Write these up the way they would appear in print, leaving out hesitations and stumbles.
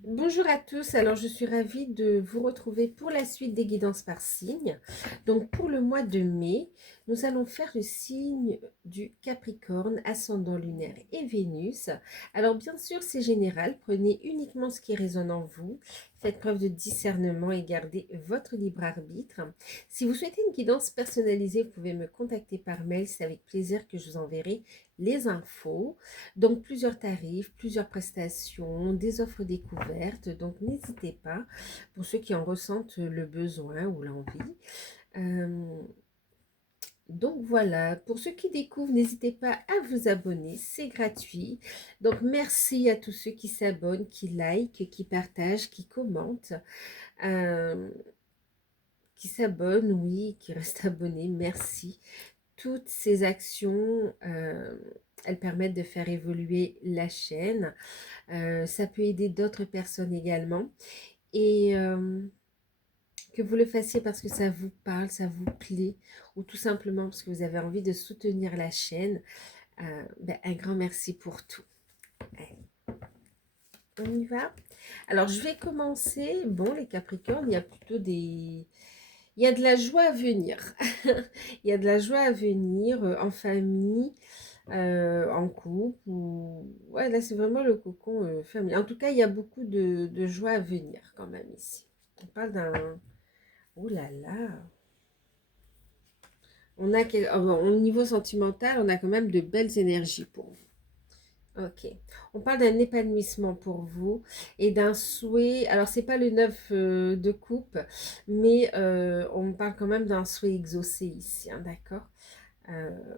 Bonjour à tous, alors je suis ravie de vous retrouver pour la suite des guidances par signe. Donc pour le mois de mai, nous allons faire le signe du Capricorne, ascendant lunaire et Vénus. Alors bien sûr c'est général, prenez uniquement ce qui résonne en vous, faites preuve de discernement et gardez votre libre arbitre. Si vous souhaitez une guidance personnalisée, vous pouvez me contacter par mail, c'est avec plaisir que je vous enverrai les infos. Donc plusieurs tarifs, plusieurs prestations, des offres découvertes. Donc n'hésitez pas pour ceux qui en ressentent le besoin ou l'envie. Euh, donc voilà, pour ceux qui découvrent, n'hésitez pas à vous abonner, c'est gratuit. Donc merci à tous ceux qui s'abonnent, qui likent, qui partagent, qui commentent, euh, qui s'abonnent, oui, qui restent abonnés, merci. Toutes ces actions, elles permettent de faire évoluer la chaîne. Ça peut aider d'autres personnes également. Et que vous le fassiez parce que ça vous parle, ça vous plaît, ou tout simplement parce que vous avez envie de soutenir la chaîne, un grand merci pour tout. Allez, on y va. Alors, je vais commencer. Bon, les Capricornes, il y a plutôt des... Il y a de la joie à venir. Il y a de la joie à venir en famille, en couple. Ou... Ouais, là, c'est vraiment le cocon famille. En tout cas, il y a beaucoup de joie à venir quand même ici. On parle d'un... Oh là là. On a au niveau sentimental, on a quand même de belles énergies pour vous. Ok. On parle d'un épanouissement pour vous et d'un souhait. Alors, c'est pas le 9 de coupe, mais on parle quand même d'un souhait exaucé ici, hein, d'accord?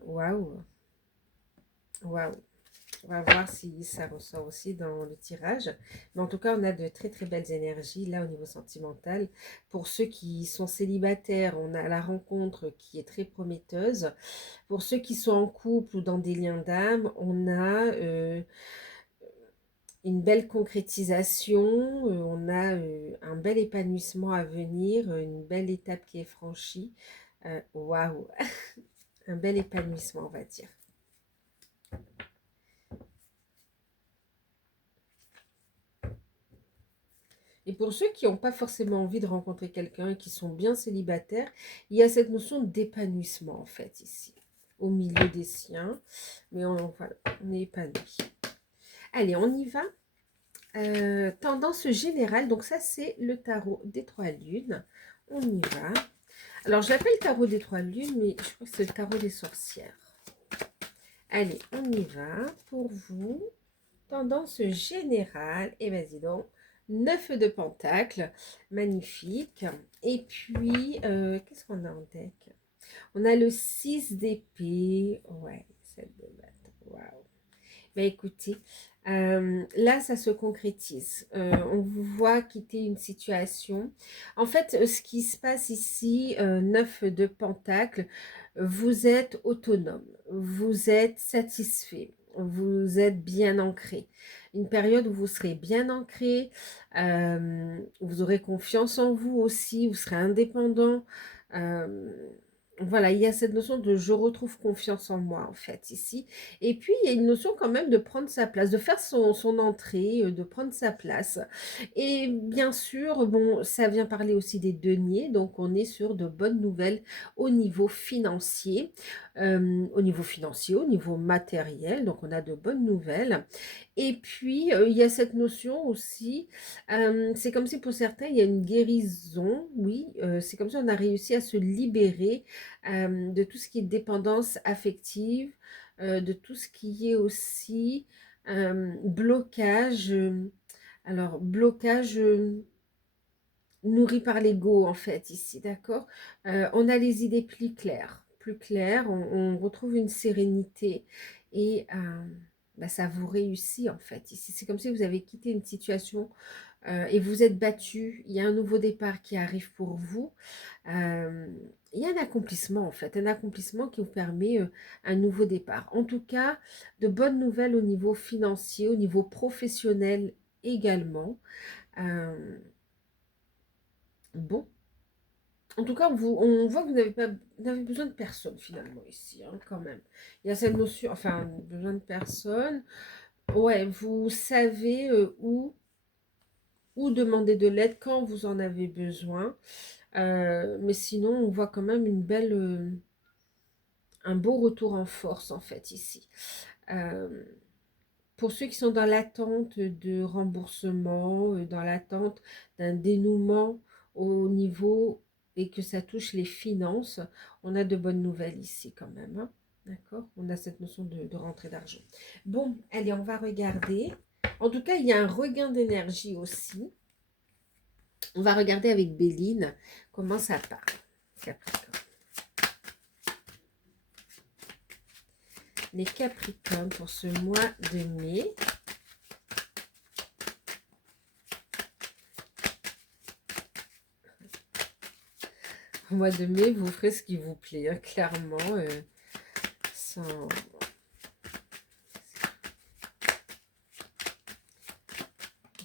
Waouh. Waouh. On va voir si ça ressort aussi dans le tirage. Mais en tout cas, on a de très très belles énergies là au niveau sentimental. Pour ceux qui sont célibataires, on a la rencontre qui est très prometteuse. Pour ceux qui sont en couple ou dans des liens d'âme, on a une belle concrétisation, on a un bel épanouissement à venir, une belle étape qui est franchie. Waouh, un bel épanouissement, on va dire. Et pour ceux qui n'ont pas forcément envie de rencontrer quelqu'un et qui sont bien célibataires, il y a cette notion d'épanouissement en fait ici, au milieu des siens. Mais voilà, on est épanoui. Allez, on y va. Tendance générale, donc ça c'est le tarot des trois lunes. On y va. Alors je l'appelle tarot des trois lunes, mais je crois que c'est le tarot des sorcières. Allez, on y va pour vous. Tendance générale, et vas-y donc. 9 de pentacle, magnifique. Et puis, qu'est-ce qu'on a en deck? On a le 6 d'épée. Ouais, 7 de bâton. Waouh. Ben écoutez, là, ça se concrétise. On vous voit quitter une situation. En fait, ce qui se passe ici, 9 de pentacle, vous êtes autonome, vous êtes satisfait, vous êtes bien ancré. Une période où vous serez bien ancré, vous aurez confiance en vous aussi, vous serez indépendant. Euh, voilà, il y a cette notion de je retrouve confiance en moi, en fait, ici. Et puis, il y a une notion quand même de prendre sa place, de faire son entrée, de prendre sa place. Et bien sûr, bon, ça vient parler aussi des deniers, donc on est sur de bonnes nouvelles au niveau financier, au niveau matériel, donc on a de bonnes nouvelles. Et puis, il y a cette notion aussi, c'est comme si pour certains, il y a une guérison, oui, c'est comme si on a réussi à se libérer de tout ce qui est dépendance affective, de tout ce qui est aussi blocage, alors blocage nourri par l'ego en fait ici, d'accord. On a les idées plus claires, on retrouve une sérénité et ça vous réussit en fait ici. C'est comme si vous avez quitté une situation et vous êtes battu, il y a un nouveau départ qui arrive pour vous. Euh, il y a un accomplissement en fait, un accomplissement qui vous permet un nouveau départ. En tout cas, de bonnes nouvelles au niveau financier, au niveau professionnel également. Euh, bon, en tout cas, on voit que vous n'avez besoin de personne finalement ici, hein, quand même. Il y a cette notion, enfin, besoin de personne. Ouais, vous savez où. ou demander de l'aide quand vous en avez besoin. Mais sinon, on voit quand même une belle, un beau retour en force en fait ici. Euh, pour ceux qui sont dans l'attente de remboursement, dans l'attente d'un dénouement au niveau et que ça touche les finances, on a de bonnes nouvelles ici quand même, hein. D'accord? On a cette notion de rentrée d'argent. Bon, allez, on va regarder. En tout cas, il y a un regain d'énergie aussi. On va regarder avec Béline comment ça part. Capricorne. Les Capricornes pour ce mois de mai. Au mois de mai, vous ferez ce qui vous plaît, hein, clairement. Sans... Vous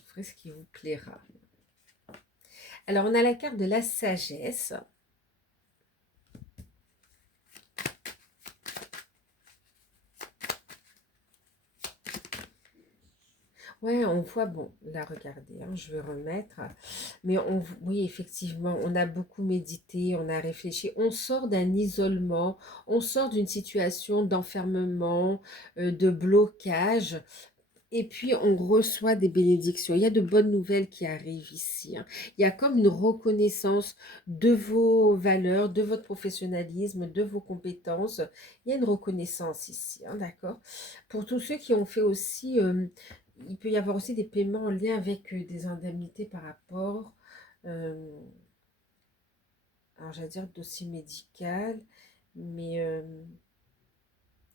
ferez ce qui vous plaira. Alors, on a la carte de la sagesse. Ouais, on voit, bon, là, regardez, hein, je vais remettre. Mais oui, effectivement, on a beaucoup médité, on a réfléchi. On sort d'un isolement, on sort d'une situation d'enfermement, de blocage. Et puis, on reçoit des bénédictions. Il y a de bonnes nouvelles qui arrivent ici, hein. Il y a comme une reconnaissance de vos valeurs, de votre professionnalisme, de vos compétences. Il y a une reconnaissance ici, hein, d'accord? Pour tous ceux qui ont fait aussi, il peut y avoir aussi des paiements en lien avec des indemnités par rapport, euh, alors j'allais dire dossier médical, mais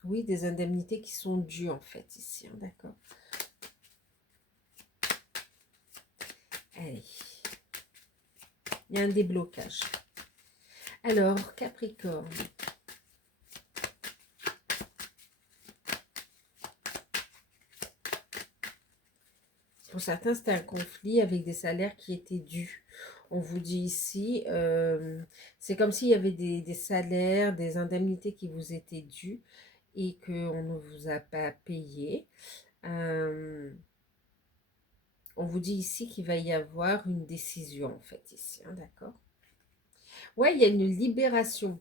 oui, des indemnités qui sont dues en fait ici, hein, d'accord? Allez. Il y a un déblocage. Alors, Capricorne. Pour certains, c'était un conflit avec des salaires qui étaient dus. On vous dit ici, c'est comme s'il y avait des salaires, des indemnités qui vous étaient dues et qu'on ne vous a pas payé. On vous dit ici qu'il va y avoir une décision, en fait, ici, hein, d'accord? Ouais, il y a une libération.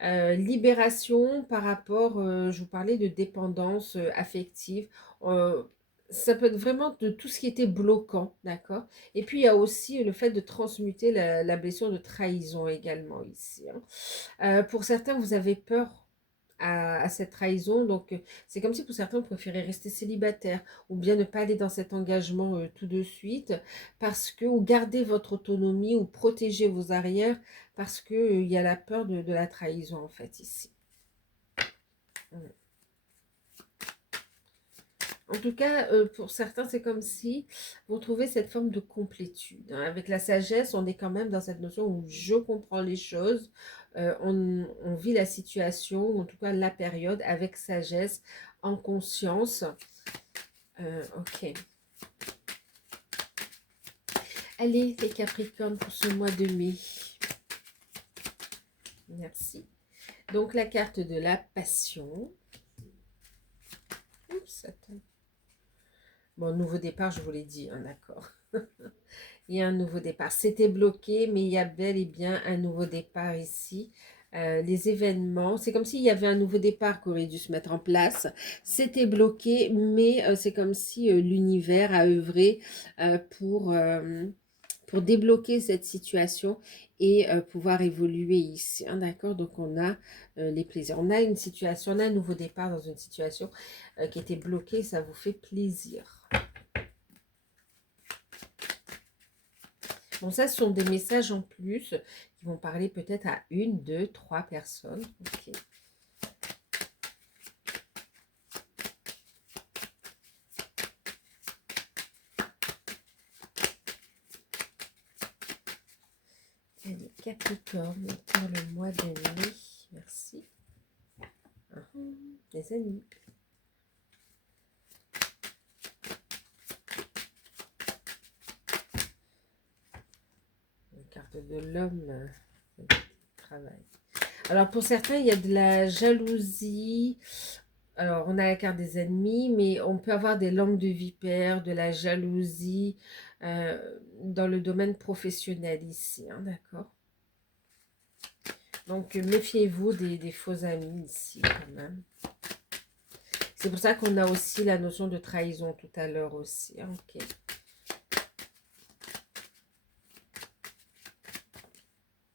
Libération par rapport, je vous parlais de dépendance affective. Euh, Ça peut être vraiment de tout ce qui était bloquant, d'accord? Et puis, il y a aussi le fait de transmuter la blessure de trahison également ici, hein. Pour certains, vous avez peur à cette trahison. Donc, c'est comme si pour certains, vous préférez rester célibataire ou bien ne pas aller dans cet engagement tout de suite parce que, ou garder votre autonomie ou protéger vos arrières parce que il y a la peur de la trahison en fait ici. En tout cas, pour certains, c'est comme si vous trouvez cette forme de complétude, hein. Avec la sagesse, on est quand même dans cette notion où je comprends les choses, on vit la situation, ou en tout cas la période, avec sagesse, en conscience. Ok. Allez, les Capricornes, pour ce mois de mai. Merci. Donc, la carte de la passion. Oups, attends. Bon, nouveau départ, je vous l'ai dit, hein, d'accord. Il y a un nouveau départ. C'était bloqué, mais il y a bel et bien un nouveau départ ici. Les événements, c'est comme s'il y avait un nouveau départ qui aurait dû se mettre en place. C'était bloqué, mais c'est comme si l'univers a œuvré pour débloquer cette situation et pouvoir évoluer ici, hein, d'accord? Donc, on a les plaisirs. On a une situation, on a un nouveau départ dans une situation qui était bloquée. Ça vous fait plaisir. Bon, ça, ce sont des messages en plus qui vont parler peut-être à une, deux, trois personnes. Ok. Allez, Capricorne pour le mois de mai. Merci. Les amis. La carte de l'homme. Travail. Alors, pour certains, il y a de la jalousie Alors, on a la carte des ennemis, mais on peut avoir des langues de vipère, de la jalousie dans le domaine professionnel ici, hein, d'accord? Donc, méfiez-vous des faux amis ici, quand même. C'est pour ça qu'on a aussi la notion de trahison tout à l'heure aussi, hein, ok.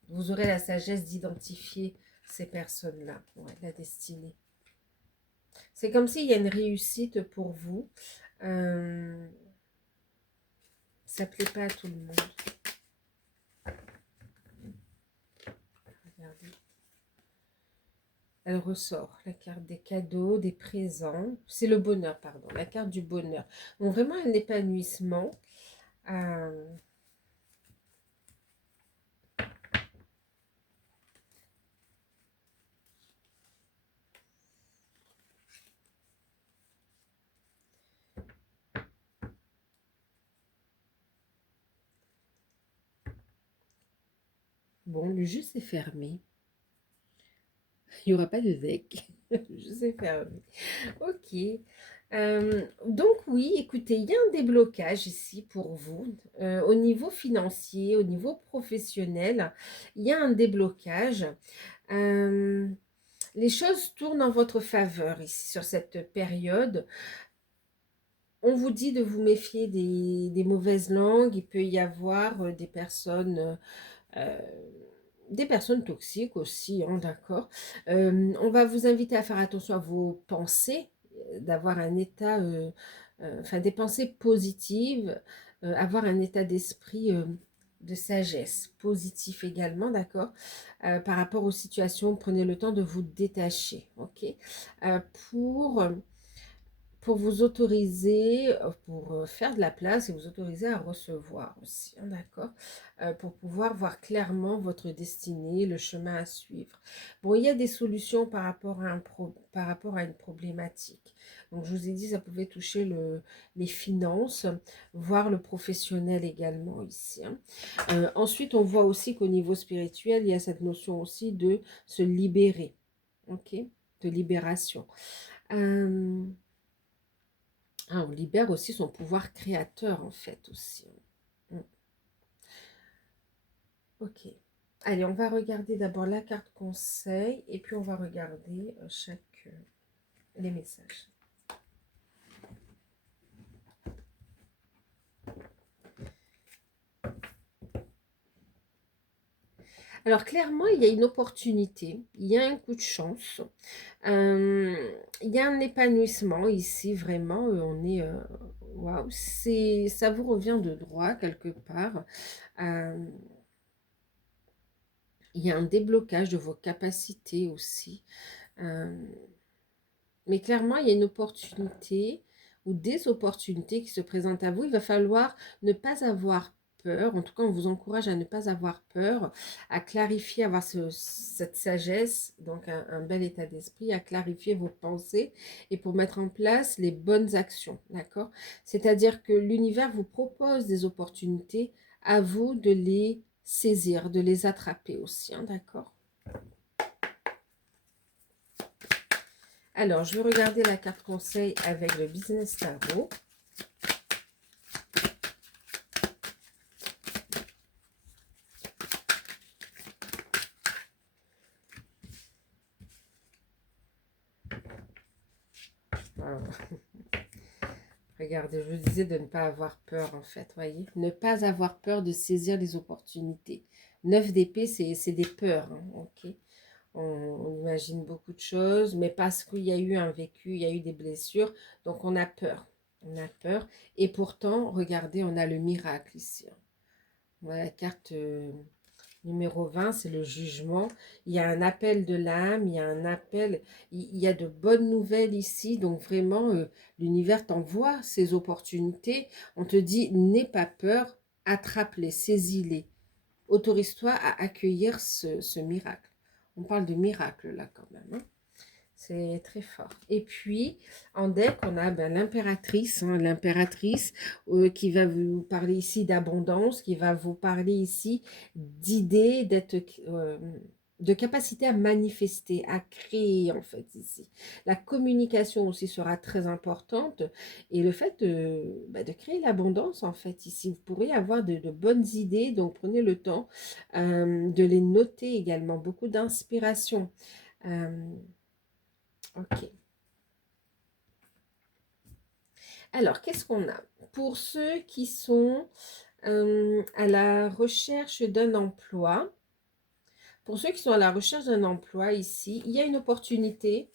Vous aurez la sagesse d'identifier ces personnes-là, ouais, la destinée. C'est comme s'il y a une réussite pour vous. Ça ne plaît pas à tout le monde. Regardez. Elle ressort la carte des cadeaux, des présents. C'est le bonheur, pardon. La carte du bonheur. Donc vraiment un épanouissement. Bon, le jeu s'est fermé. Il n'y aura pas de deck. Le jeu s'est fermé. Ok. Donc oui, écoutez, il y a un déblocage ici pour vous. Au niveau financier, au niveau professionnel, il y a un déblocage. Les choses tournent en votre faveur ici sur cette période. On vous dit de vous méfier des mauvaises langues. Il peut y avoir euh, des personnes toxiques aussi, hein, d'accord. On va vous inviter à faire attention à vos pensées, d'avoir un état, enfin des pensées positives, avoir un état d'esprit de sagesse, positif également, d'accord. Par rapport aux situations, prenez le temps de vous détacher, ok. Euh, pour pour vous autoriser, pour faire de la place et vous autoriser à recevoir aussi, hein, d'accord? Pour pouvoir voir clairement votre destinée, le chemin à suivre. Bon, il y a des solutions par rapport à, par rapport à une problématique. Donc, je vous ai dit, ça pouvait toucher les finances, voire le professionnel également ici, hein. Ensuite, on voit aussi qu'au niveau spirituel, il y a cette notion aussi de se libérer, ok? De libération. Ah, on libère aussi son pouvoir créateur, en fait, aussi. Mm. Ok. Allez, on va regarder d'abord la carte conseil et puis on va regarder les messages. Alors, clairement, il y a une opportunité, il y a un coup de chance, il y a un épanouissement ici, vraiment, on est... Waouh, ça vous revient de droit quelque part. Euh, il y a un déblocage de vos capacités aussi. Euh, Mais clairement, il y a une opportunité ou des opportunités qui se présentent à vous. Il va falloir ne pas avoir peur. En tout cas, on vous encourage à ne pas avoir peur, à clarifier, avoir cette sagesse, donc un bel état d'esprit, à clarifier vos pensées et pour mettre en place les bonnes actions. D'accord? C'est-à-dire que l'univers vous propose des opportunités, à vous de les saisir, de les attraper aussi. Hein, d'accord? Alors, je vais regarder la carte conseil avec le Business Tarot. Ah. Regardez, je vous disais de ne pas avoir peur, en fait, voyez. Ne pas avoir peur de saisir les opportunités. 9 d'épée, c'est des peurs, hein, ok. On imagine beaucoup de choses, mais parce qu'il y a eu un vécu, il y a eu des blessures, donc on a peur. On a peur. Et pourtant, regardez, on a le miracle ici, hein. Voilà la carte... Numéro 20, c'est le jugement. Il y a un appel de l'âme, il y a un appel, il y a de bonnes nouvelles ici. Donc vraiment, l'univers t'envoie ces opportunités. On te dit, n'aie pas peur, attrape-les, saisis-les. Autorise-toi à accueillir ce miracle. On parle de miracle là quand même, hein. C'est très fort. Et puis, en deck, on a l'impératrice, hein, l'impératrice qui va vous parler ici d'abondance, qui va vous parler ici d'idées, d'être de capacité à manifester, à créer en fait ici. La communication aussi sera très importante et le fait de créer l'abondance en fait ici. Vous pourrez avoir de bonnes idées, donc prenez le temps de les noter également, beaucoup d'inspiration. Euh, ok. Alors, qu'est-ce qu'on a? Pour ceux qui sont à la recherche d'un emploi, pour ceux qui sont à la recherche d'un emploi ici, il y a une opportunité.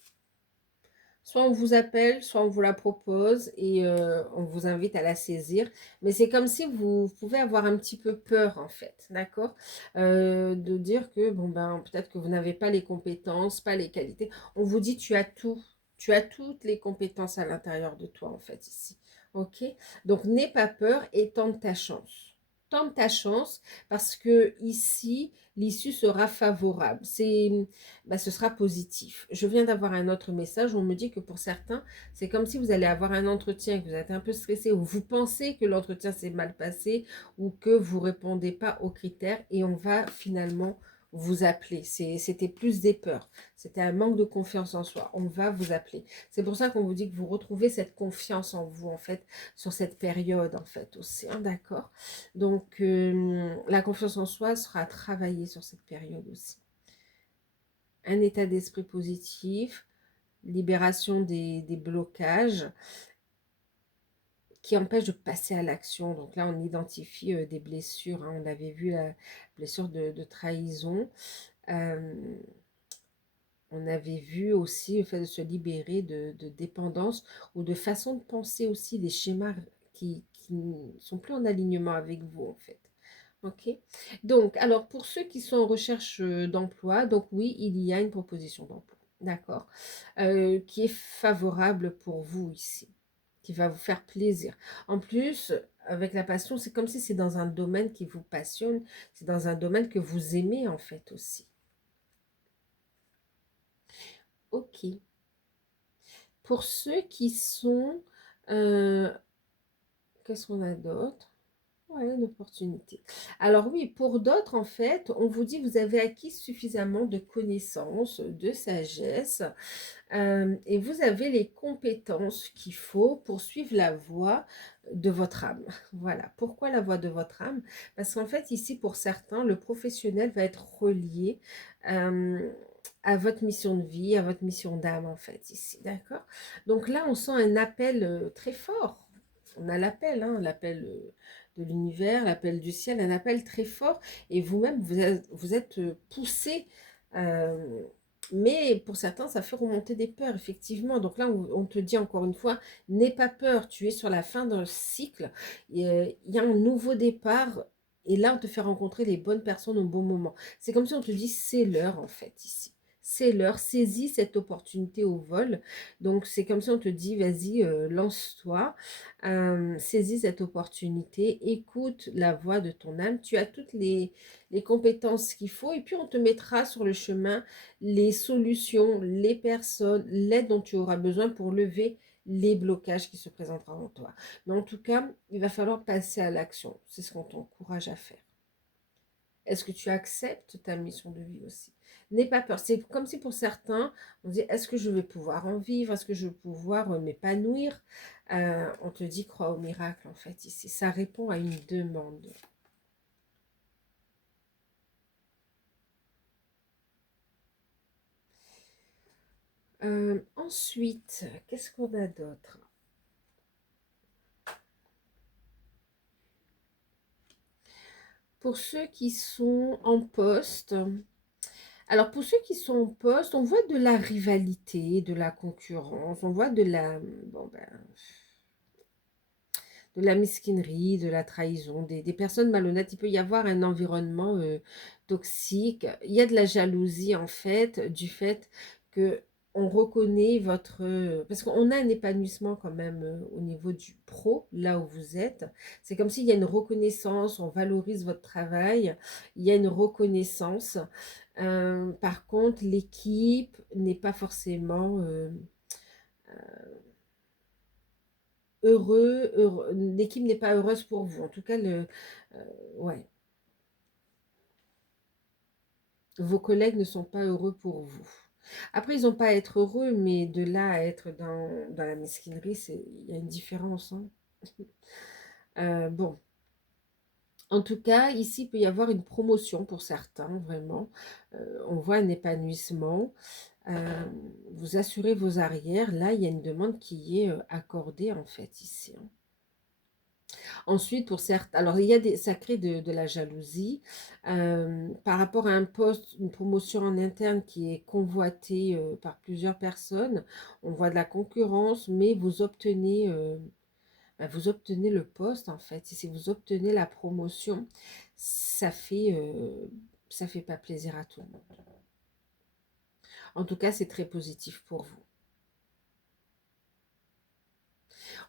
Soit on vous appelle, soit on vous la propose et on vous invite à la saisir. Mais c'est comme si vous pouvez avoir un petit peu peur en fait, d'accord? De dire que bon ben peut-être que vous n'avez pas les compétences, pas les qualités. On vous dit tu as tout, tu as toutes les compétences à l'intérieur de toi en fait ici. Ok? Donc n'aie pas peur et tente ta chance. Tente ta chance parce que ici l'issue sera favorable. Ce sera positif. Je viens d'avoir un autre message. On me dit que pour certains, c'est comme si vous allez avoir un entretien, que vous êtes un peu stressé, ou vous pensez que l'entretien s'est mal passé, ou que vous ne répondez pas aux critères, et on va finalement vous appeler. C'était plus des peurs. C'était un manque de confiance en soi. On va vous appeler. C'est pour ça qu'on vous dit que vous retrouvez cette confiance en vous, en fait, sur cette période, en fait, aussi. Hein, d'accord? Donc, la confiance en soi sera travaillée sur cette période aussi. Un état d'esprit positif, libération des blocages qui empêchent de passer à l'action. Donc là, on identifie des blessures. Hein. On avait vu la blessure de trahison. Euh, on avait vu aussi le fait de se libérer de dépendance ou de façon de penser aussi, des schémas qui ne sont plus en alignement avec vous, en fait. Ok. Donc, alors pour ceux qui sont en recherche d'emploi, donc oui, il y a une proposition d'emploi, d'accord, qui est favorable pour vous ici, qui va vous faire plaisir. En plus, avec la passion, c'est comme si c'est dans un domaine qui vous passionne, c'est dans un domaine que vous aimez en fait aussi. Ok. Pour ceux qui sont, euh, qu'est-ce qu'on a d'autre? Ouais, une opportunité. Alors oui, pour d'autres, en fait, on vous dit que vous avez acquis suffisamment de connaissances, de sagesse, et vous avez les compétences qu'il faut pour suivre la voie de votre âme. Voilà. Pourquoi la voie de votre âme? Parce qu'en fait, ici, pour certains, le professionnel va être relié euh, à votre mission de vie, à votre mission d'âme, en fait, ici. D'accord? Donc là, on sent un appel très fort. On a l'appel, hein, l'appel de l'univers, l'appel du ciel, un appel très fort. Et vous-même, vous êtes poussé. euh, mais pour certains, ça fait remonter des peurs, effectivement. Donc là, on te dit encore une fois, n'aie pas peur, tu es sur la fin d'un cycle. Il y a un nouveau départ. Et là, on te fait rencontrer les bonnes personnes au bon moment. C'est comme si on te dit, c'est l'heure, en fait, ici. C'est l'heure, saisis cette opportunité au vol. Donc, c'est comme si on te dit, vas-y, lance-toi, saisis cette opportunité, écoute la voix de ton âme. Tu as toutes les compétences qu'il faut et puis on te mettra sur le chemin les solutions, les personnes, l'aide dont tu auras besoin pour lever les blocages qui se présenteront en toi. Mais en tout cas, il va falloir passer à l'action. C'est ce qu'on t'encourage à faire. Est-ce que tu acceptes ta mission de vie aussi? N'aie pas peur. C'est comme si pour certains, on dit, est-ce que je vais pouvoir en vivre? Est-ce que je vais pouvoir m'épanouir? On te dit, crois au miracle, en fait, ici. Ça répond à une demande. Ensuite, qu'est-ce qu'on a d'autre? Pour ceux qui sont en poste, alors pour ceux qui sont en poste, on voit de la rivalité, de la concurrence, on voit bon ben, de la mesquinerie, de la trahison, des personnes malhonnêtes. Il peut y avoir un environnement toxique. Il y a de la jalousie en fait, du fait que on reconnaît parce qu'on a un épanouissement quand même au niveau du pro, là où vous êtes. C'est comme s'il y a une reconnaissance, on valorise votre travail, il y a une reconnaissance. Par contre, l'équipe n'est pas forcément l'équipe n'est pas heureuse pour vous. En tout cas, ouais. Vos collègues ne sont pas heureux pour vous. Après, ils n'ont pas à être heureux, mais de là à être dans la mesquinerie, il y a une différence, hein. Bon, en tout cas, ici, il peut y avoir une promotion pour certains, vraiment. On voit un épanouissement. Euh, vous assurez vos arrières. Là, il y a une demande qui est accordée, en fait, ici, hein. Ensuite, pour certains, alors il y a ça crée de la jalousie par rapport à un poste, une promotion en interne qui est convoitée par plusieurs personnes. On voit de la concurrence, mais vous obtenez le poste en fait. Et si vous obtenez la promotion, ça fait pas plaisir à tout le monde. En tout cas, c'est très positif pour vous.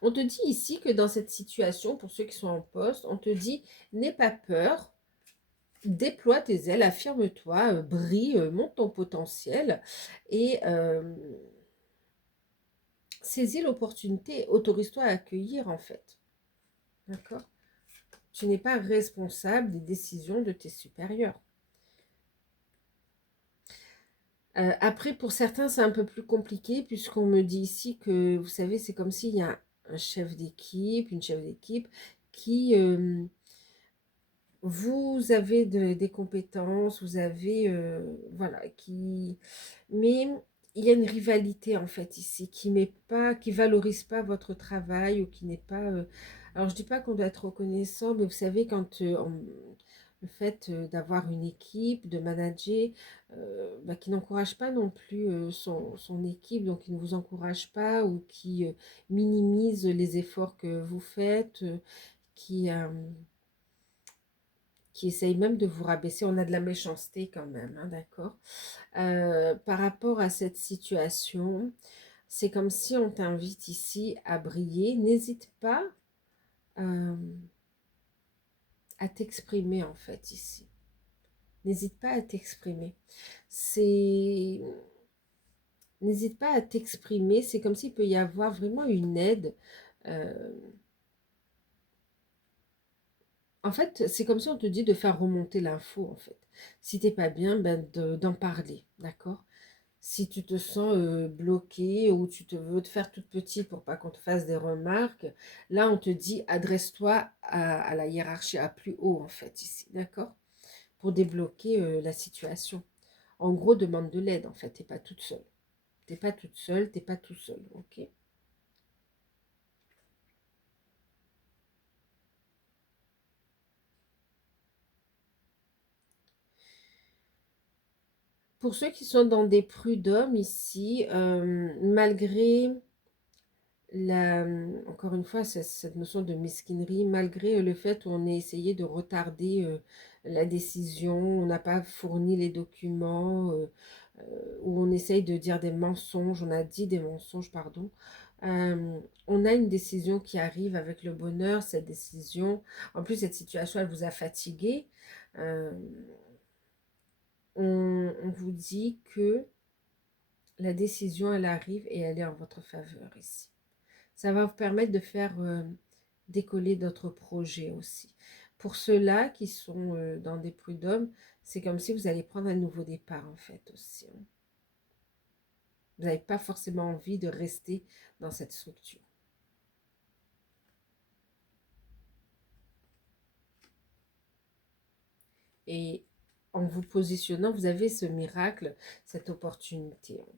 On te dit ici que dans cette situation, pour ceux qui sont en poste, on te dit n'aie pas peur. Déploie tes ailes, affirme-toi, brille, monte ton potentiel et saisis l'opportunité, autorise-toi à accueillir en fait. D'accord? Tu n'es pas responsable des décisions de tes supérieurs. Après, pour certains, c'est un peu plus compliqué puisqu'on me dit ici que, vous savez, c'est comme s'il y a un chef d'équipe, une chef d'équipe qui, vous avez des compétences, vous avez, voilà, mais il y a une rivalité en fait ici qui valorise pas votre travail ou qui n'est pas. Alors je dis pas qu'on doit être reconnaissant, mais vous savez quand le fait d'avoir une équipe, de manager, qui n'encourage pas non plus son équipe, donc qui ne vous encourage pas ou qui minimise les efforts que vous faites, qui qui essaye même de vous rabaisser. On a de la méchanceté quand même, hein, d'accord? Par rapport à cette situation, c'est comme si on t'invite ici à briller. N'hésite pas euh, à t'exprimer en fait ici. N'hésite pas à t'exprimer. C'est... N'hésite pas à t'exprimer. C'est comme s'il peut y avoir vraiment une aide. Euh, En fait, c'est comme si on te dit de faire remonter l'info, en fait. Si t'es pas bien, ben d'en parler, d'accord? Si tu te sens bloqué ou tu te veux te faire toute petite pour pas qu'on te fasse des remarques, là on te dit adresse-toi à la hiérarchie à plus haut en fait ici, d'accord? Pour débloquer la situation. En gros, demande de l'aide en fait, t'es pas toute seule. T'es pas toute seule, t'es pas tout seul, ok? Pour ceux qui sont dans des prud'hommes ici, malgré encore une fois, cette notion de mesquinerie, malgré le fait où on ait essayé de retarder la décision, on n'a pas fourni les documents, où on essaye de dire des mensonges, on a dit des mensonges, pardon. On a une décision qui arrive avec le bonheur, cette décision. En plus, cette situation, elle vous a fatigué. Euh, on vous dit que la décision, elle arrive et elle est en votre faveur ici. Ça va vous permettre de faire décoller d'autres projets aussi. Pour ceux-là qui sont dans des prud'hommes, c'est comme si vous allez prendre un nouveau départ en fait aussi, hein. Vous n'avez pas forcément envie de rester dans cette structure. Et en vous positionnant, vous avez ce miracle, cette opportunité, hein.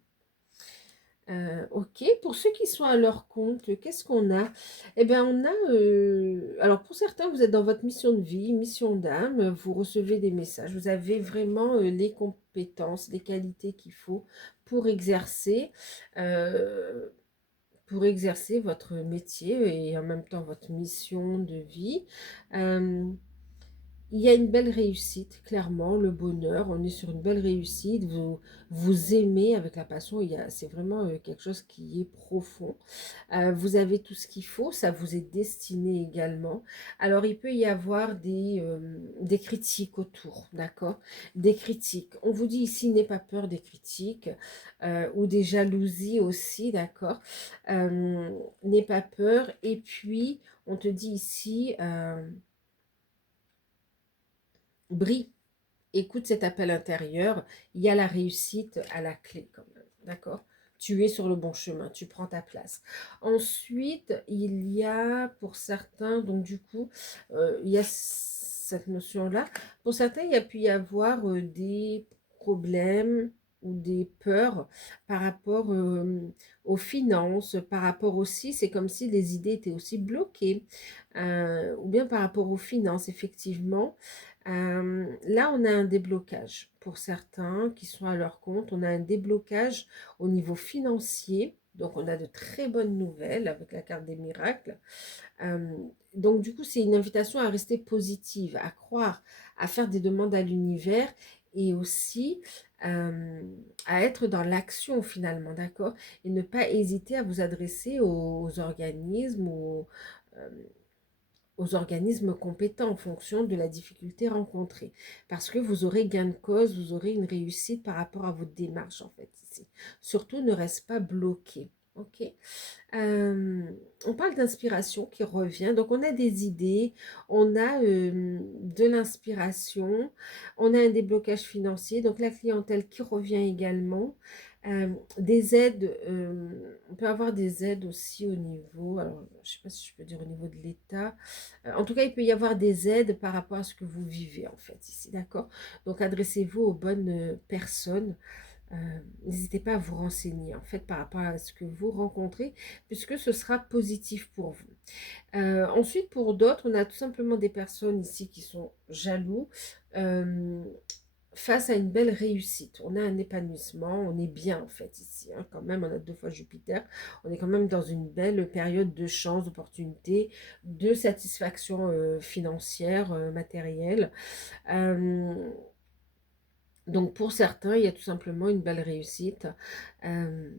Ok, pour ceux qui sont à leur compte, qu'est-ce qu'on a? Eh bien, on a, alors pour certains, vous êtes dans votre mission de vie, mission d'âme, vous recevez des messages, vous avez vraiment les compétences, les qualités qu'il faut pour exercer, euh, pour exercer votre métier et en même temps votre mission de vie. Euh, il y a une belle réussite, clairement, le bonheur, on est sur une belle réussite, vous aimez avec la passion, c'est vraiment quelque chose qui est profond. Vous avez tout ce qu'il faut, ça vous est destiné également. Alors, il peut y avoir des critiques autour, d'accord? Des critiques. On vous dit ici, n'aie pas peur des critiques ou des jalousies aussi, d'accord? N'aie pas peur. Et puis, on te dit ici, brille. écoute cet appel intérieur, il y a la réussite à la clé quand même, d'accord? Tu es sur le bon chemin, tu prends ta place. Ensuite, il y a pour certains, donc du coup, il y a cette notion-là. Pour certains, il y a pu y avoir des problèmes ou des peurs par rapport aux finances, par rapport aussi, c'est comme si les idées étaient aussi bloquées, ou bien par rapport aux finances, effectivement. Là, on a un déblocage pour certains qui sont à leur compte. On a un déblocage au niveau financier. Donc, on a de très bonnes nouvelles avec la carte des miracles. Euh, donc, du coup, c'est une invitation à rester positive, à croire, à faire des demandes à l'univers et aussi euh, à être dans l'action finalement, d'accord? Et ne pas hésiter à vous adresser aux organismes, euh, aux organismes compétents en fonction de la difficulté rencontrée. Parce que vous aurez gain de cause, vous aurez une réussite par rapport à votre démarche en fait ici. Surtout, ne reste pas bloqué. Ok. Euh, on parle d'inspiration qui revient. Donc, on a des idées, on a de l'inspiration, on a un déblocage financier, donc la clientèle qui revient également. Des aides, on peut avoir des aides aussi au niveau, alors je ne sais pas si je peux dire au niveau de l'État. En tout cas, il peut y avoir des aides par rapport à ce que vous vivez en fait ici, d'accord? Donc, adressez-vous aux bonnes personnes. N'hésitez pas à vous renseigner en fait par rapport à ce que vous rencontrez, puisque ce sera positif pour vous. Ensuite, pour d'autres, on a tout simplement des personnes ici qui sont jaloux euh, face à une belle réussite. On a un épanouissement, on est bien en fait ici, hein, quand même, on a 2 fois Jupiter, on est quand même dans une belle période de chance, d'opportunité, de satisfaction financière, matérielle. Euh, donc pour certains, il y a tout simplement une belle réussite. Euh,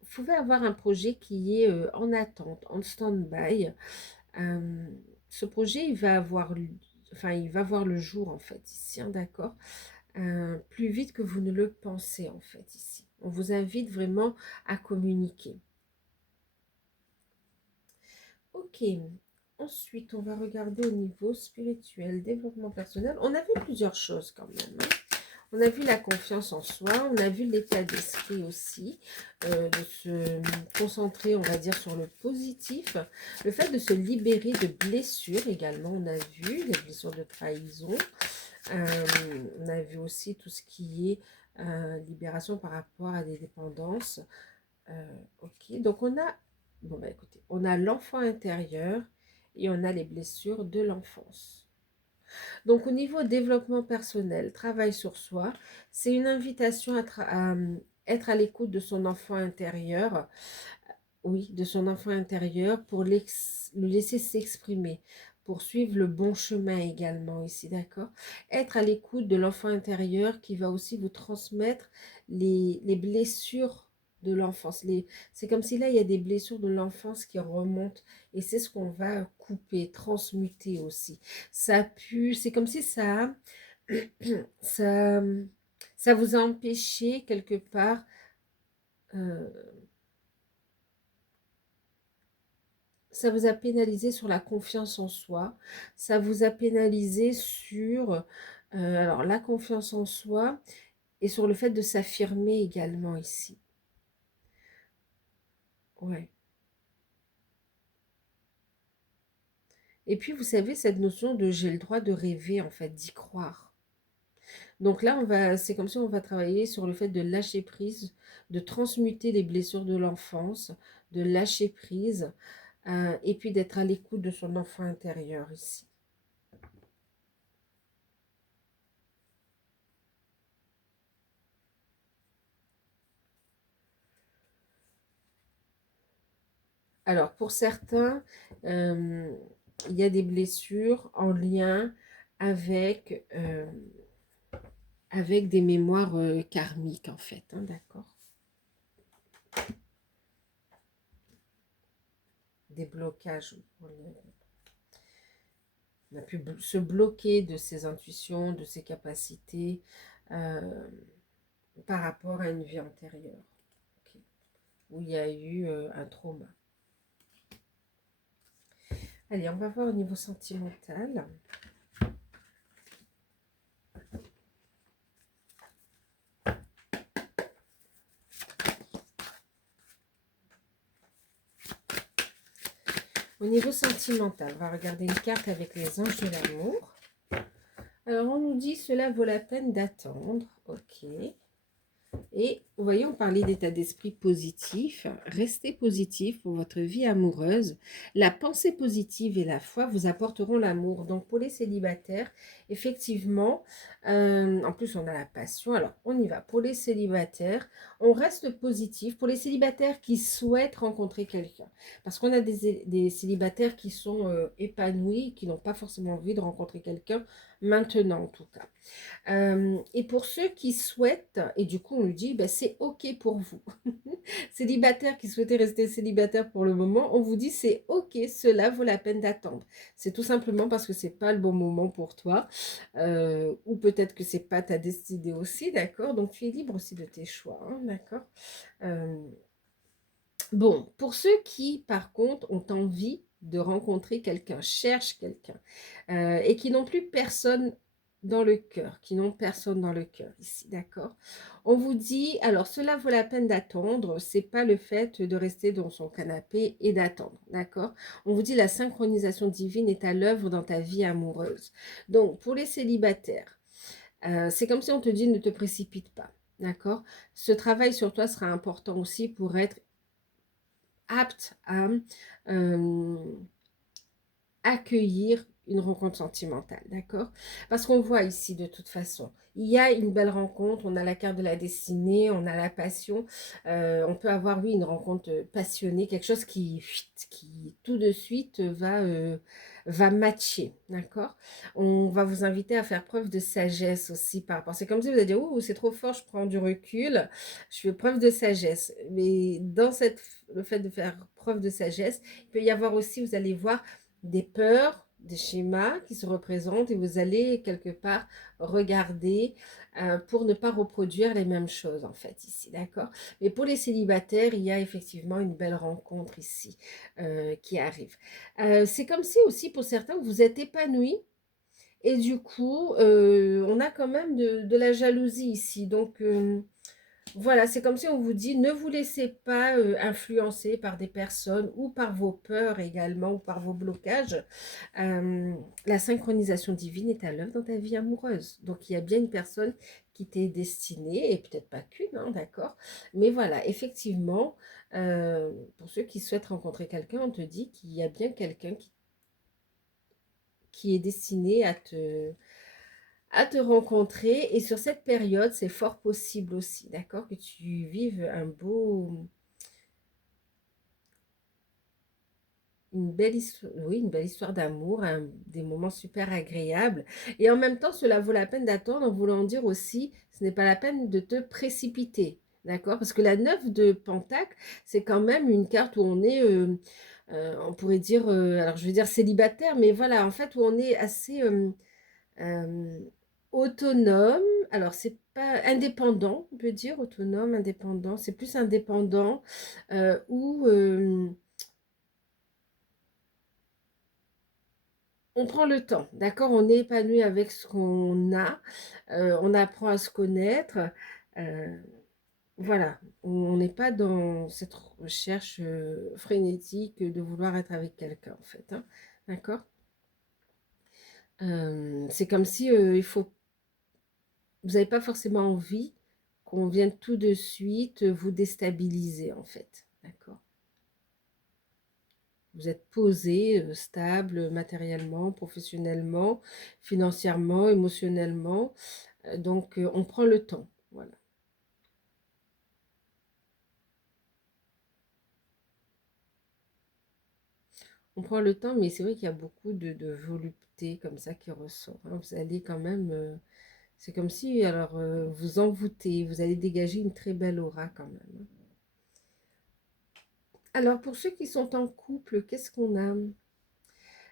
vous pouvez avoir un projet qui est en attente, en stand-by. Euh, Ce projet, il va voir le jour en fait ici, hein, d'accord? Plus vite que vous ne le pensez en fait ici. On vous invite vraiment à communiquer. Ok. Ensuite, on va regarder au niveau spirituel, développement personnel. On a vu plusieurs choses quand même, hein. On a vu la confiance en soi, on a vu l'état d'esprit aussi, de se concentrer, on va dire, sur le positif. Le fait de se libérer de blessures également, on a vu, les blessures de trahison. On a vu aussi tout ce qui est libération par rapport à des dépendances. Ok, donc on a, bon bah écoutez, on a l'enfant intérieur et on a les blessures de l'enfance. Donc, au niveau développement personnel, travail sur soi, c'est une invitation à être à l'écoute de son enfant intérieur, oui, de son enfant intérieur pour le laisser s'exprimer, pour suivre le bon chemin également ici, d'accord? Être à l'écoute de l'enfant intérieur qui va aussi vous transmettre les blessures de l'enfance. C'est comme si là, il y a des blessures de l'enfance qui remontent et c'est ce qu'on va couper, transmuter aussi. Ça pue, c'est comme si ça, ça vous a empêché quelque part euh, ça vous a pénalisé sur la confiance en soi, ça vous a pénalisé sur alors la confiance en soi et sur le fait de s'affirmer également ici. Ouais. Et puis vous savez cette notion de j'ai le droit de rêver en fait, d'y croire. Donc là c'est comme si on va travailler sur le fait de lâcher prise, de transmuter les blessures de l'enfance, de lâcher prise et puis d'être à l'écoute de son enfant intérieur ici. Alors, pour certains, euh, il y a des blessures en lien avec, avec des mémoires karmiques, en fait, hein, d'accord? Des blocages. On a pu se bloquer de ses intuitions, de ses capacités euh, par rapport à une vie antérieure, ok, où il y a eu un trauma. Allez, on va voir au niveau sentimental. Au niveau sentimental, on va regarder une carte avec les anges de l'amour. Alors, on nous dit, cela vaut la peine d'attendre. Ok. Et vous voyez, on parlait d'état d'esprit positif. Restez positif pour votre vie amoureuse. La pensée positive et la foi vous apporteront l'amour. Donc pour les célibataires, effectivement, en plus on a la passion. Alors on y va. Pour les célibataires, on reste positif. Pour les célibataires qui souhaitent rencontrer quelqu'un. Parce qu'on a des célibataires qui sont épanouis, qui n'ont pas forcément envie de rencontrer quelqu'un maintenant en tout cas. Et pour ceux qui souhaitent, et du coup on lui dit, ben, c'est OK pour vous. Célibataires qui souhaitaient rester célibataires pour le moment, on vous dit c'est OK, cela vaut la peine d'attendre. C'est tout simplement parce que c'est pas le bon moment pour toi, ou peut-être que c'est pas ta destinée aussi, d'accord? Donc tu es libre aussi de tes choix, hein, d'accord? Euh, bon, pour ceux qui par contre ont envie de rencontrer quelqu'un, cherchent quelqu'un, et qui n'ont plus personne dans le cœur, qui n'ont personne dans le cœur ici, d'accord? On vous dit, alors cela vaut la peine d'attendre, c'est pas le fait de rester dans son canapé et d'attendre, d'accord? On vous dit la synchronisation divine est à l'œuvre dans ta vie amoureuse. Donc, pour les célibataires, c'est comme si on te dit ne te précipite pas, d'accord? Ce travail sur toi sera important aussi pour être apte à accueillir une rencontre sentimentale, d'accord? Parce qu'on voit ici de toute façon, il y a une belle rencontre, on a la carte de la destinée, on a la passion, on peut avoir, oui, une rencontre passionnée, quelque chose qui tout de suite va matcher, d'accord? On va vous inviter à faire preuve de sagesse aussi par rapport. C'est comme si vous allez dire, oh, c'est trop fort, je prends du recul, je fais preuve de sagesse. Mais dans le fait de faire preuve de sagesse, il peut y avoir aussi, vous allez voir, des peurs, des schémas qui se représentent et vous allez quelque part regarder pour ne pas reproduire les mêmes choses en fait ici, d'accord? Mais pour les célibataires, il y a effectivement une belle rencontre ici qui arrive. C'est comme si aussi pour certains, vous êtes épanouis et du coup, on a quand même de la jalousie ici. Donc, voilà, c'est comme si on vous dit, ne vous laissez pas influencer par des personnes ou par vos peurs également ou par vos blocages. Euh, la synchronisation divine est à l'œuvre dans ta vie amoureuse. Donc il y a bien une personne qui t'est destinée, et peut-être pas qu'une, hein, d'accord? Mais voilà, effectivement, pour ceux qui souhaitent rencontrer quelqu'un, on te dit qu'il y a bien quelqu'un qui est destiné à te rencontrer. Et sur cette période, c'est fort possible aussi, d'accord, que tu vives une belle histoire, oui, une belle histoire d'amour, des moments super agréables. Et en même temps, cela vaut la peine d'attendre en voulant dire aussi, ce n'est pas la peine de te précipiter, d'accord? Parce que la 9 de Pentacle, c'est quand même une carte où on est, on pourrait dire, alors je veux dire célibataire, mais voilà, en fait, où on est assez euh, autonome. Alors, c'est pas indépendant, on peut dire, autonome, indépendant, c'est plus indépendant, où on prend le temps, d'accord? On est épanoui avec ce qu'on a, on apprend à se connaître, euh, voilà, on n'est pas dans cette recherche frénétique de vouloir être avec quelqu'un, en fait, hein, d'accord? C'est comme si vous n'avez pas forcément envie qu'on vienne tout de suite vous déstabiliser, en fait, d'accord? Vous êtes posé, stable matériellement, professionnellement, financièrement, émotionnellement. Donc, on prend le temps. Voilà. On prend le temps, mais c'est vrai qu'il y a beaucoup de volupté comme ça qui ressort, hein. Vous allez quand même. C'est comme si, alors, vous envoûtez, vous allez dégager une très belle aura quand même, hein. Alors, pour ceux qui sont en couple, qu'est-ce qu'on a?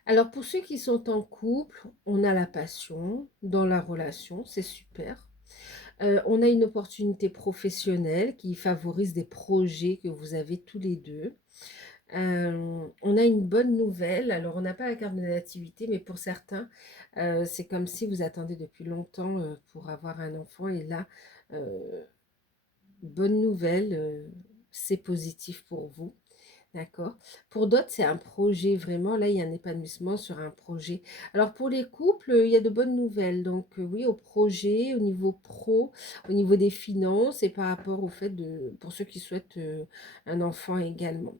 Alors, pour ceux qui sont en couple, on a la passion dans la relation, c'est super. On a une opportunité professionnelle qui favorise des projets que vous avez tous les deux. On on a une bonne nouvelle. Alors, on n'a pas la carte de la nativité, mais pour certains, c'est comme si vous attendez depuis longtemps pour avoir un enfant. Et là, euh, bonne nouvelle, c'est positif pour vous. D'accord. Pour d'autres, c'est un projet vraiment. Là, il y a un épanouissement sur un projet. Alors, pour les couples, il y a de bonnes nouvelles. Donc, oui, au projet, au niveau pro, au niveau des finances et par rapport au fait de, pour ceux qui souhaitent un enfant également.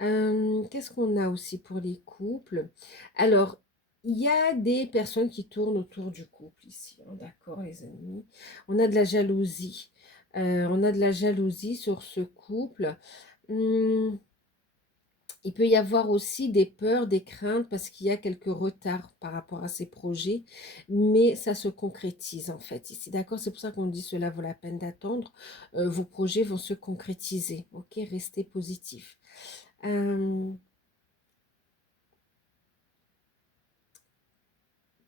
Qu'est-ce qu'on a aussi pour les couples? Alors, il y a des personnes qui tournent autour du couple ici. Hein, d'accord, les amis. On a de la jalousie. On a de la jalousie sur ce couple. Hum, il peut y avoir aussi des peurs, des craintes parce qu'il y a quelques retards par rapport à ces projets, mais ça se concrétise en fait ici, d'accord? C'est pour ça qu'on dit cela vaut la peine d'attendre. Vos projets vont se concrétiser, ok? Restez positif. Euh,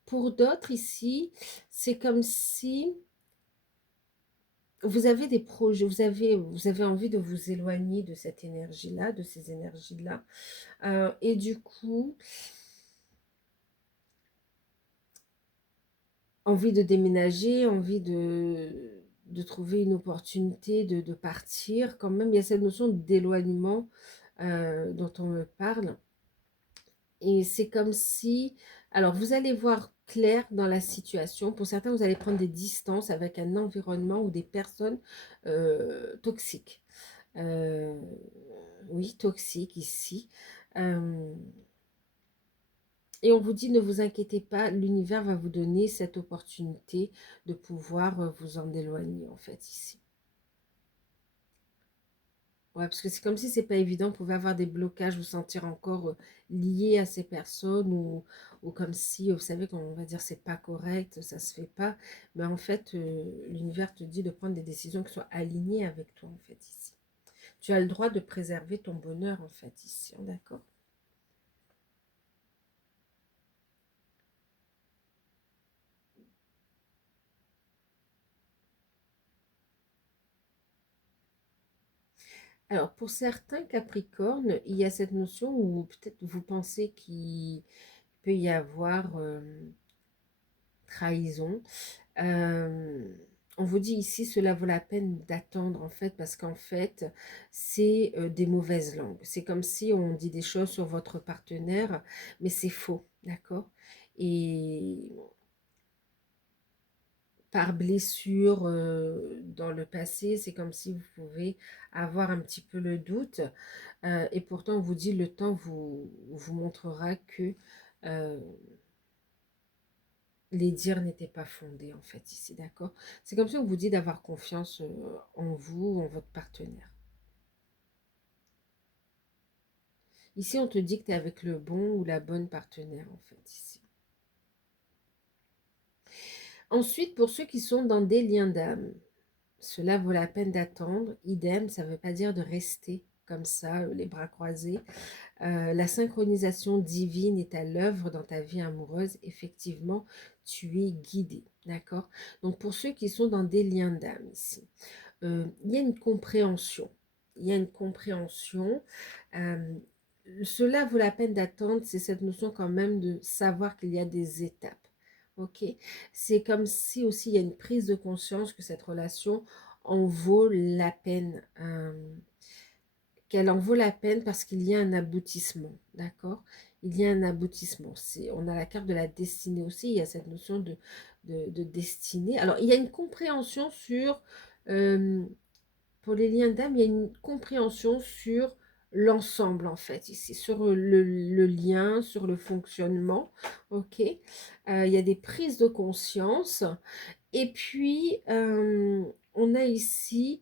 pour d'autres ici, c'est comme si vous avez des projets, vous avez envie de vous éloigner de cette énergie-là, de ces énergies-là. Et du coup, envie de déménager, envie de trouver une opportunité de partir. Quand même, il y a cette notion d'éloignement dont on me parle. Et c'est comme si, alors vous allez voir clair dans la situation. Pour certains, vous allez prendre des distances avec un environnement ou des personnes toxiques. Euh, oui, toxiques ici. Euh, Et on vous dit, ne vous inquiétez pas, l'univers va vous donner cette opportunité de pouvoir vous en éloigner, en fait, ici. Ouais, parce que c'est comme si c'est pas évident, vous pouvez avoir des blocages, vous sentir encore lié à ces personnes, ou comme si, vous savez, quand on va dire c'est pas correct, ça se fait pas, mais en fait, l'univers te dit de prendre des décisions qui soient alignées avec toi, en fait, ici. Tu as le droit de préserver ton bonheur, en fait, ici, hein, d'accord? Alors, pour certains Capricornes, il y a cette notion où peut-être vous pensez qu'il peut y avoir trahison. Euh, on vous dit ici, cela vaut la peine d'attendre en fait, parce qu'en fait, c'est des mauvaises langues. C'est comme si on dit des choses sur votre partenaire, mais c'est faux, d'accord? Et par blessure dans le passé, c'est comme si vous pouvez avoir un petit peu le doute. Et pourtant, on vous dit, le temps vous montrera que euh, les dires n'étaient pas fondés, en fait, ici, d'accord? C'est comme si on vous dit d'avoir confiance en vous, en votre partenaire. Ici, on te dit que tu es avec le bon ou la bonne partenaire, en fait, ici. Ensuite, pour ceux qui sont dans des liens d'âme, cela vaut la peine d'attendre. Idem, ça ne veut pas dire de rester comme ça, les bras croisés. La synchronisation divine est à l'œuvre dans ta vie amoureuse. Effectivement, tu es guidé. D'accord? Donc, pour ceux qui sont dans des liens d'âme ici, il y a une compréhension. Il y a une compréhension. Euh, Cela vaut la peine d'attendre. C'est cette notion quand même de savoir qu'il y a des étapes. Ok? C'est comme si aussi il y a une prise de conscience que cette relation en vaut la peine. Qu'elle en vaut la peine parce qu'il y a un aboutissement, d'accord? Il y a un aboutissement. On a la carte de la destinée aussi, il y a cette notion de destinée. Alors, il y a une compréhension sur, euh, pour les liens d'âme, il y a une compréhension sur l'ensemble, en fait, ici, sur le lien, sur le fonctionnement, ok? Il y a des prises de conscience. Et puis, on a ici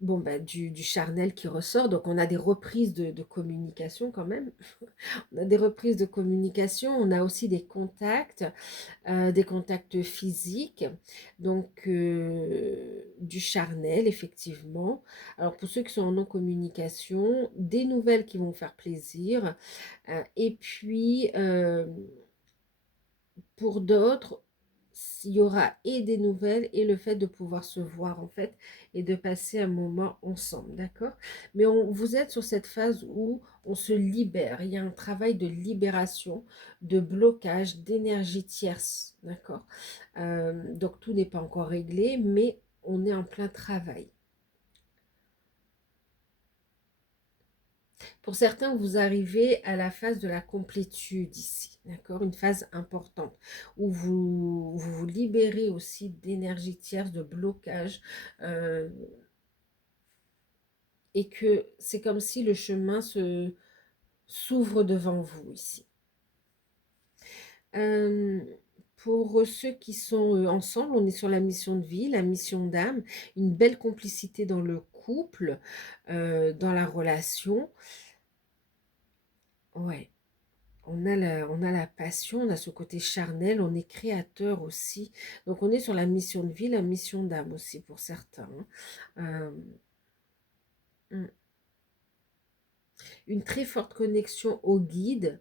bon, bah, du charnel qui ressort, donc on a des reprises de communication quand même. On a des reprises de communication, on a aussi des contacts physiques, donc du charnel, effectivement. Alors pour ceux qui sont en non-communication, des nouvelles qui vont faire plaisir, et puis pour d'autres, il y aura et des nouvelles et le fait de pouvoir se voir en fait et de passer un moment ensemble, d'accord? Mais vous êtes sur cette phase où on se libère, il y a un travail de libération, de blocage, d'énergie tierce, d'accord? Donc tout n'est pas encore réglé, mais on est en plein travail. Pour certains, vous arrivez à la phase de la complétude ici, d'accord? Une phase importante où vous libérez aussi d'énergie tierce, de blocage, euh, et que c'est comme si le chemin s'ouvre devant vous ici. Euh, pour ceux qui sont ensemble, on est sur la mission de vie, la mission d'âme, une belle complicité dans le couple, dans la relation. Ouais. On a la passion, on a ce côté charnel, on est créateur aussi. Donc on est sur la mission de vie, la mission d'âme aussi pour certains, hein. Mm. Une très forte connexion au guide,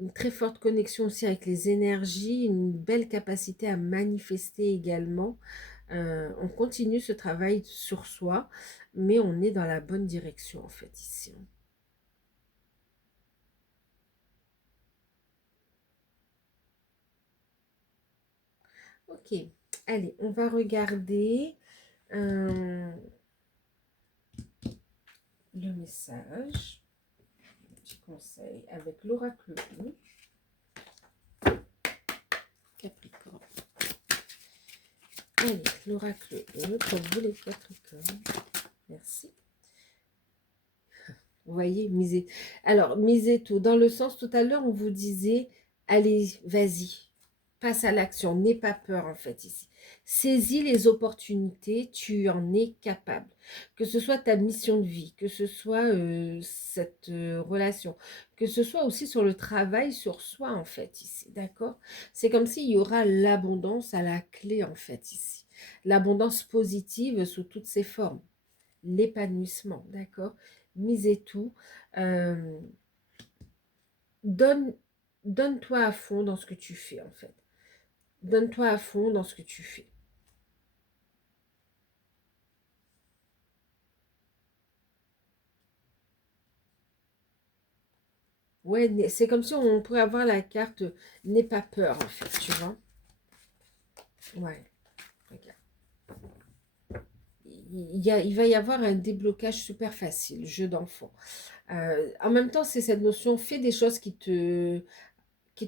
une très forte connexion aussi avec les énergies, une belle capacité à manifester également. On continue ce travail sur soi, mais on est dans la bonne direction en fait ici, hein. Ok, allez, on va regarder le message. Petit conseil avec l'oracle E, Capricorne. Allez, l'oracle E pour vous les Capricornes. Merci. Vous voyez, misez. Alors, misez tout. Dans le sens, tout à l'heure, on vous disait, allez, vas-y, passe à l'action. N'aie pas peur, en fait, ici. Saisis les opportunités, tu en es capable. Que ce soit ta mission de vie, que ce soit cette relation, que ce soit aussi sur le travail, sur soi, en fait, ici. D'accord? C'est comme s'il y aura l'abondance à la clé, en fait, ici. L'abondance positive sous toutes ses formes, l'épanouissement, d'accord? Misez tout. Euh, donne, donne-toi à fond dans ce que tu fais, en fait. Donne-toi à fond dans ce que tu fais. Ouais, c'est comme si on pourrait avoir la carte n'aie pas peur, en fait, tu vois. Ouais, regarde. Il va y avoir un déblocage super facile, jeu d'enfant. En même temps, c'est cette notion, fais des choses qui te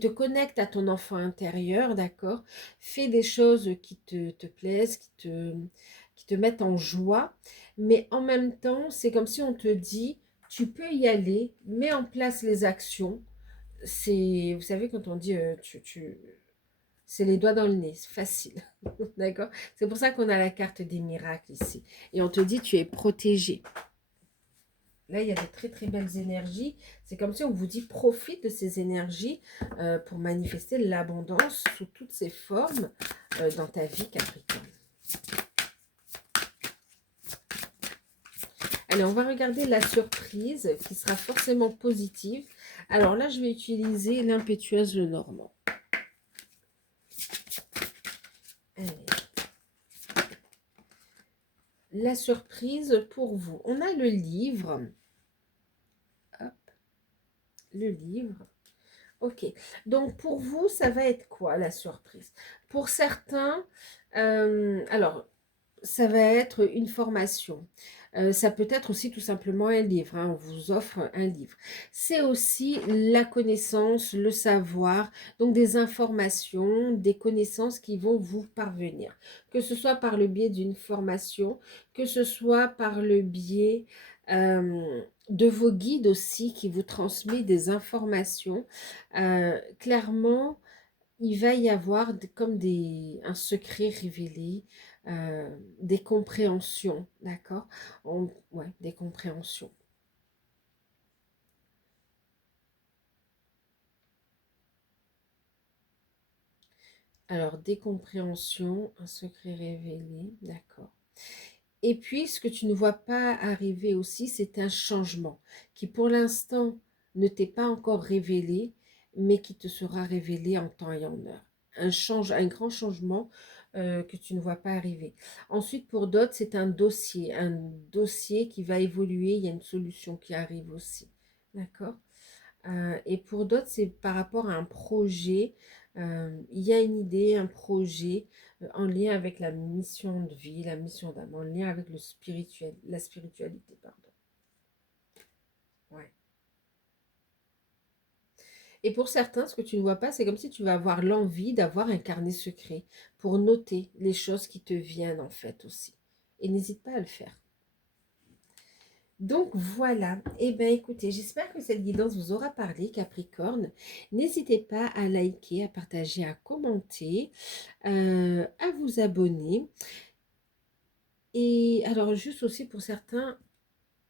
connectent à ton enfant intérieur, d'accord? Fais des choses qui te plaisent, qui te mettent en joie, mais en même temps, c'est comme si on te dit, tu peux y aller, mets en place les actions. C'est, vous savez, quand on dit, c'est les doigts dans le nez, c'est facile, d'accord? C'est pour ça qu'on a la carte des miracles ici. Et on te dit, tu es protégé. Là, il y a de très très belles énergies. C'est comme si on vous dit profite de ces énergies pour manifester l'abondance sous toutes ses formes dans ta vie, Capricorne. Allez, on va regarder la surprise qui sera forcément positive. Alors là, je vais utiliser l'impétueuse le Normand. Allez. La surprise pour vous. On a le livre. Hop, le livre. Ok, donc pour vous, ça va être quoi la surprise? Pour certains, alors, ça va être une formation. Ça peut être aussi tout simplement un livre, hein, on vous offre un livre. C'est aussi la connaissance, le savoir, donc des informations, des connaissances qui vont vous parvenir. Que ce soit par le biais d'une formation, que ce soit par le biais de vos guides aussi qui vous transmet des informations. Clairement, il va y avoir comme un secret révélé, des compréhensions, d'accord? Ouais, des compréhensions. Alors, des compréhensions, un secret révélé, d'accord. Et puis, ce que tu ne vois pas arriver aussi, c'est un changement qui, pour l'instant, ne t'est pas encore révélé, mais qui te sera révélé en temps et en heure. un grand changement que tu ne vois pas arriver. Ensuite, pour d'autres, c'est un dossier qui va évoluer, il y a une solution qui arrive aussi. D'accord? Et pour d'autres, c'est par rapport à un projet. Il y a une idée, un projet en lien avec la mission de vie, la mission d'âme, en lien avec le spirituel, la spiritualité, pardon. Ouais. Et pour certains, ce que tu ne vois pas, c'est comme si tu vas avoir l'envie d'avoir un carnet secret pour noter les choses qui te viennent en fait aussi. Et n'hésite pas à le faire. Donc voilà, et bien écoutez, j'espère que cette guidance vous aura parlé, Capricorne. N'hésitez pas à liker, à partager, à commenter, à vous abonner. Et alors juste aussi pour certains,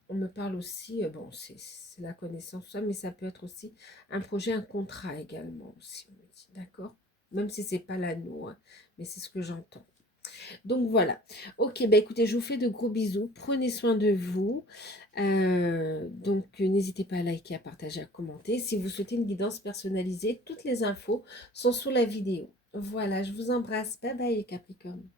on me parle aussi, bon c'est la connaissance, ça, mais ça peut être aussi un projet, un contrat également aussi, on me dit, d'accord? Même si c'est pas l'anneau, hein, mais c'est ce que j'entends. Donc voilà. Ok, bah écoutez, je vous fais de gros bisous. Prenez soin de vous. Donc n'hésitez pas à liker, à partager, à commenter. Si vous souhaitez une guidance personnalisée, toutes les infos sont sous la vidéo. Voilà, je vous embrasse. Bye bye les Capricornes.